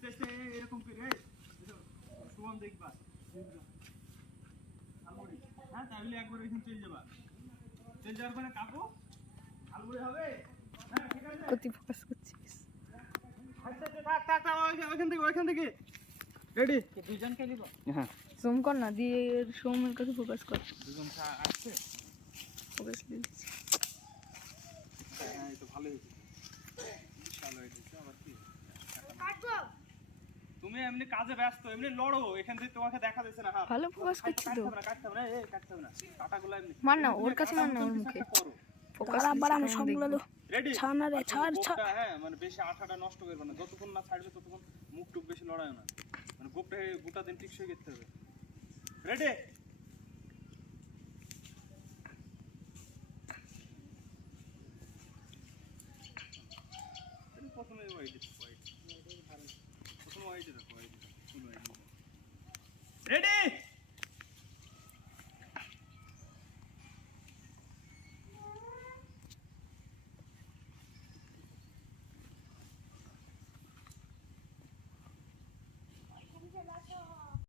আস্তে আস্তে এরকম করে শুভম দেখবা আলমুড়ি। হ্যাঁ তাহলে একবার ওইখানে চলে যাবা, চলে যাওয়ার পরে কাকু আলমুড়ি হবে। হ্যাঁ ঠিক আছে, কত ফোকাস করছিস? আস্তে আস্তে থাক থাক থাক, ওইখান থেকে রেডি। দুজনকে নিব। হ্যাঁ জুম কর না, দিয়ে সৌমের কাছে ফোকাস কর। দুজন আসছে, ফোকাস দিচ্ছি। হ্যাঁ এই তো ভালো হয়েছে, বিশাল হয়েছে। আবার কি তুমি এমনি কাজে ব্যস্ত, এমনি লড়ো, এখান থেকে তোমাকে দেখা যাচ্ছে না। ভালো ফোকাস করছি তো। কাটতে হবে না, এই কাটতে হবে না, কাটাগুলো এমনি মার না, ওর কাছে মার না, ওর মুখে ফোকাস। আবার আমি সবগুলো তো রেডি ছাড় না রে, ছাড় ছাড়। হ্যাঁ মানে বেশি আঠাটা নষ্ট করবে না, যতক্ষণ না ছাড়বে ততক্ষণ মুখ টুক বেশি লড়ায় না, মানে গোপটা গোটা দিন টিকসই করতে হবে। রেডি প্রথমে